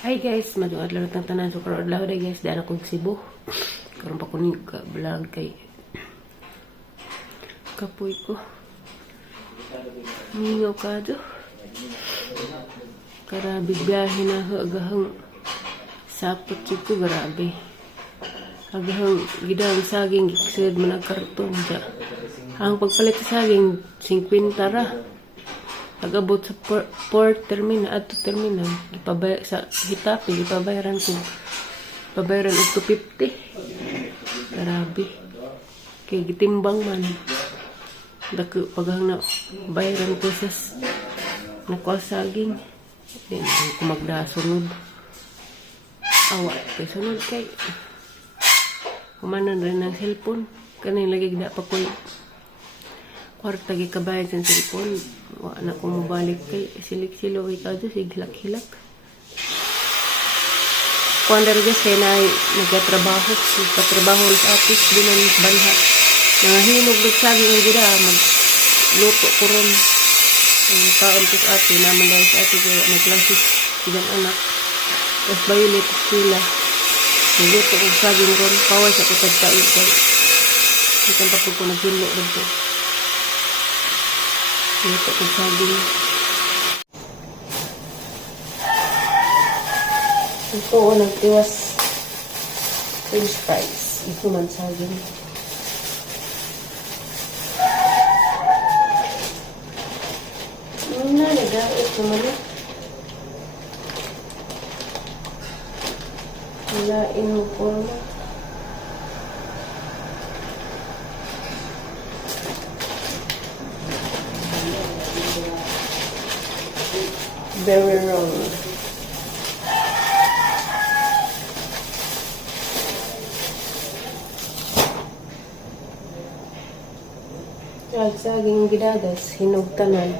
Hi guys, madung adlaw tang tanan so karon adlaw day guys, daan akong Cebu. Karon pa kuning ka vlog kay kapoy ko. Mingaw ka do. Grabe biyahe na agahang sapot ko grabe. Agahang gidang saging giksud man ang karton ja. Ang pagpalit sa saging 50 ra. Agabot sa port terminal at terminal ipabay sa hitapi ipabayaran ko pabayaran og 250. Grabe kay gitimbang man dako paghang na bayaran ko sa nakuasaging then ko magdasunod awa kay sunod kay kumanan rin ng cellphone kanay lagi gida pa ko kwarta gi kabayad sa cellphone wa na ko mobalik kay silik-silo kay kadto sighilak-hilak kuan dere guys kay na nagatrabaho sa office din ang banha nangahinog og saging ang gida magluto ko ron ang taon ko sa ate naman dahil sa ate kay nagklasis silang anak tapos violet sila magluto og saging ron pawas ako tagtaid kay ikan pa po ko naghinlo dito. Luto ko saging. Ito ko nagtiwas french fries. Ito man saging. Nagait naman eh. Wala inuporma. Very wrong. Saging gidagas, hinog tanan.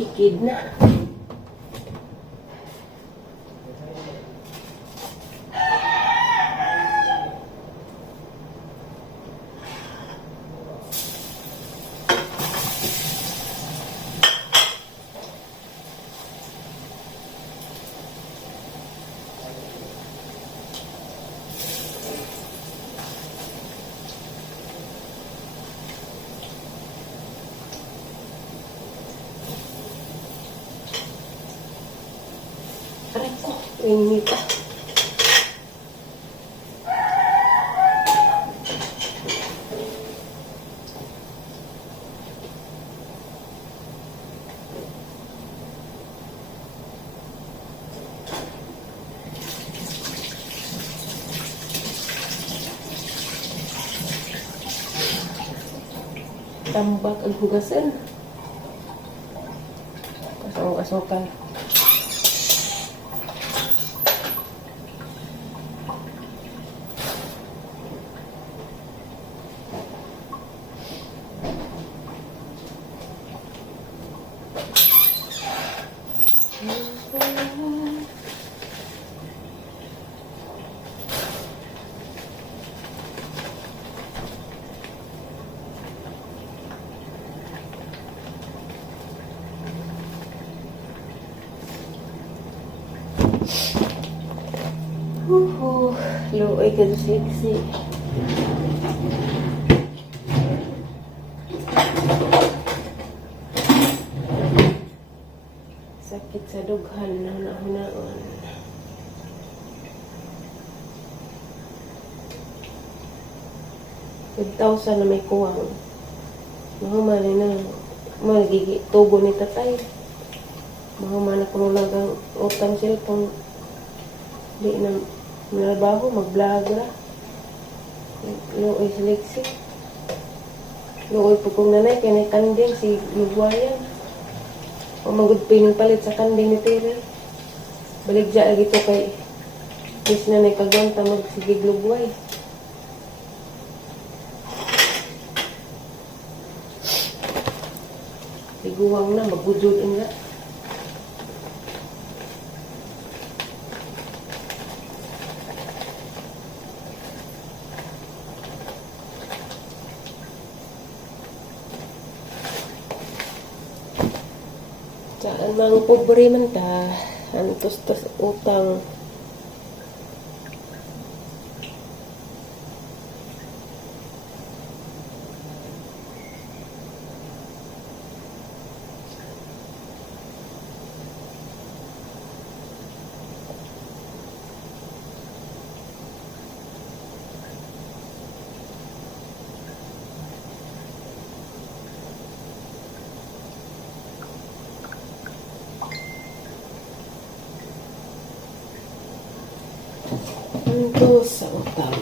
Ikid na. Aray ko, inita. Tambak ang hugasan. Kasong-kasokal. Luoy ka sexy. Sakit sa dughan na hunaon. $5,000 na may kuwang. Mahuman na magiging tubo ni tatay. Mahuman na kumulagang utang cellphone. Di na trabaho, mag-vlog ra. Luoy si Lexi. Luoy po kong nanay, kaya kanding si Lugwayan. O magudpay ng palit sa kanding ni Tere. Baligya lagi ito kay Miss Nanay Kagwanta magsigig Lugway. Liguwang na, magbudulin nga. Saan mga pobre man ta, antos tas utang. Antos sa utang.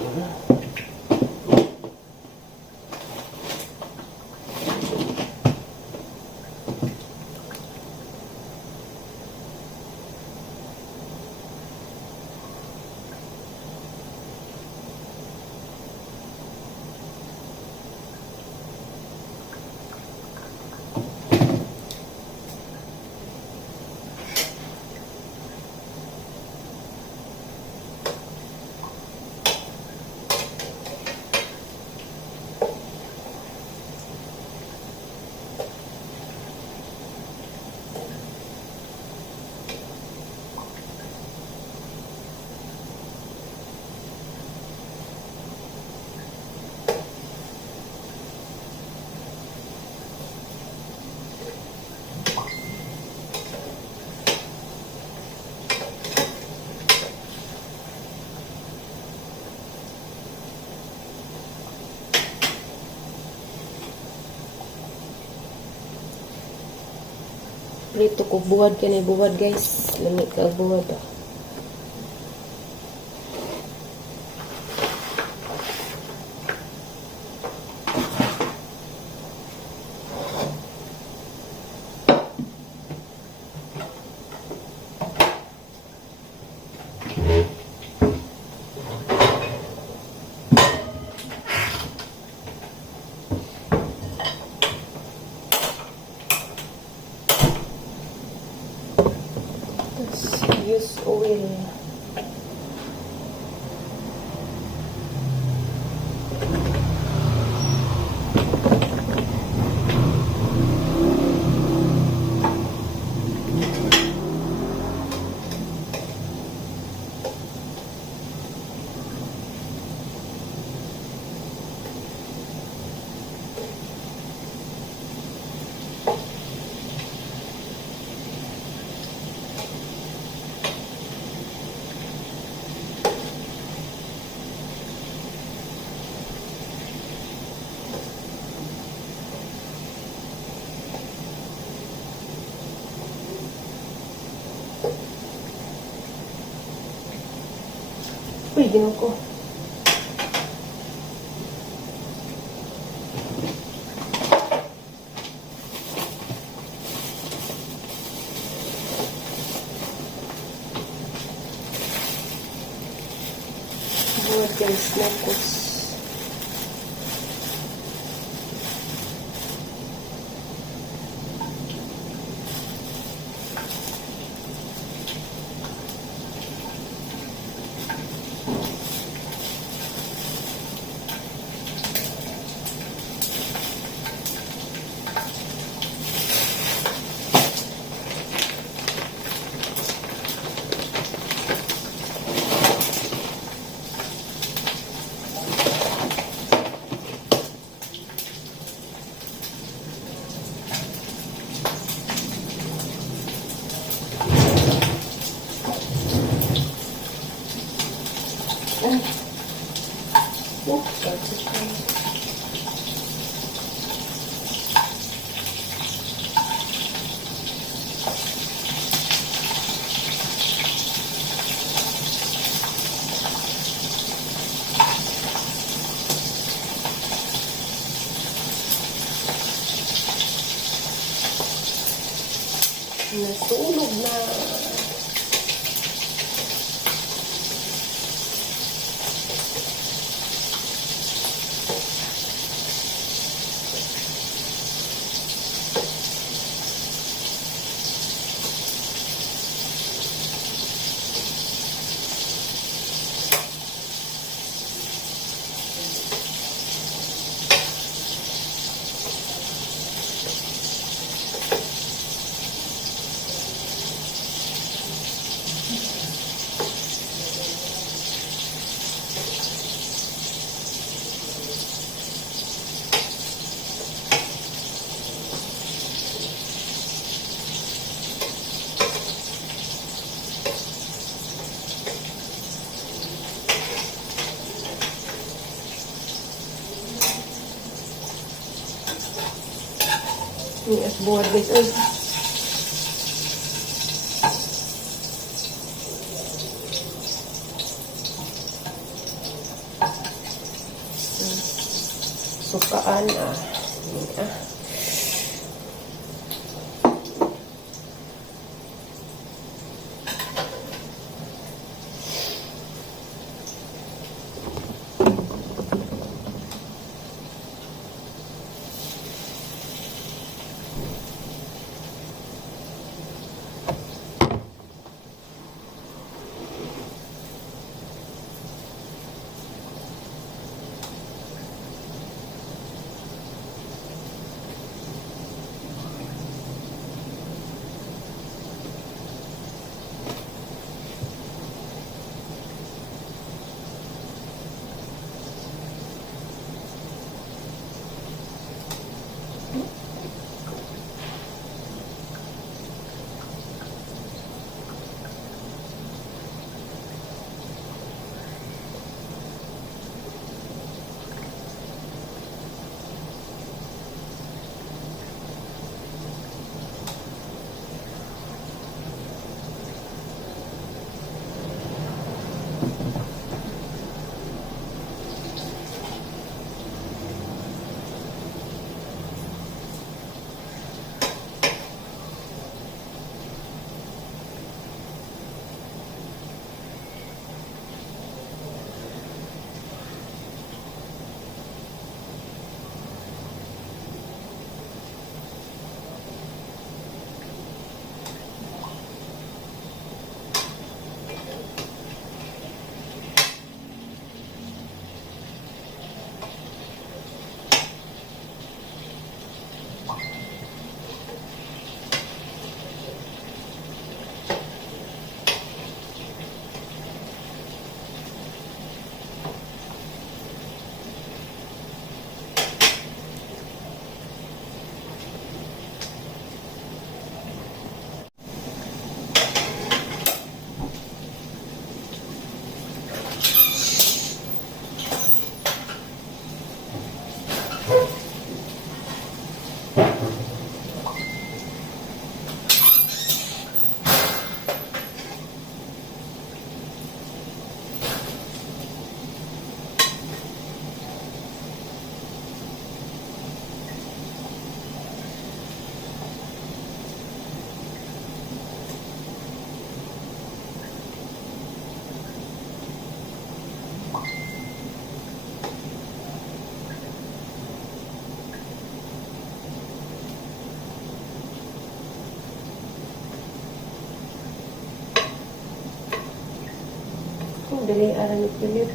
Prito ko buwad ka na buwad guys. Lamig ka buwad ah. Use oil. Uy, ginaw ko. guys, focus. Nasunog na. Ini es buat guys. Sukaan ini dali aran ni pilit.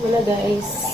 Wala guys.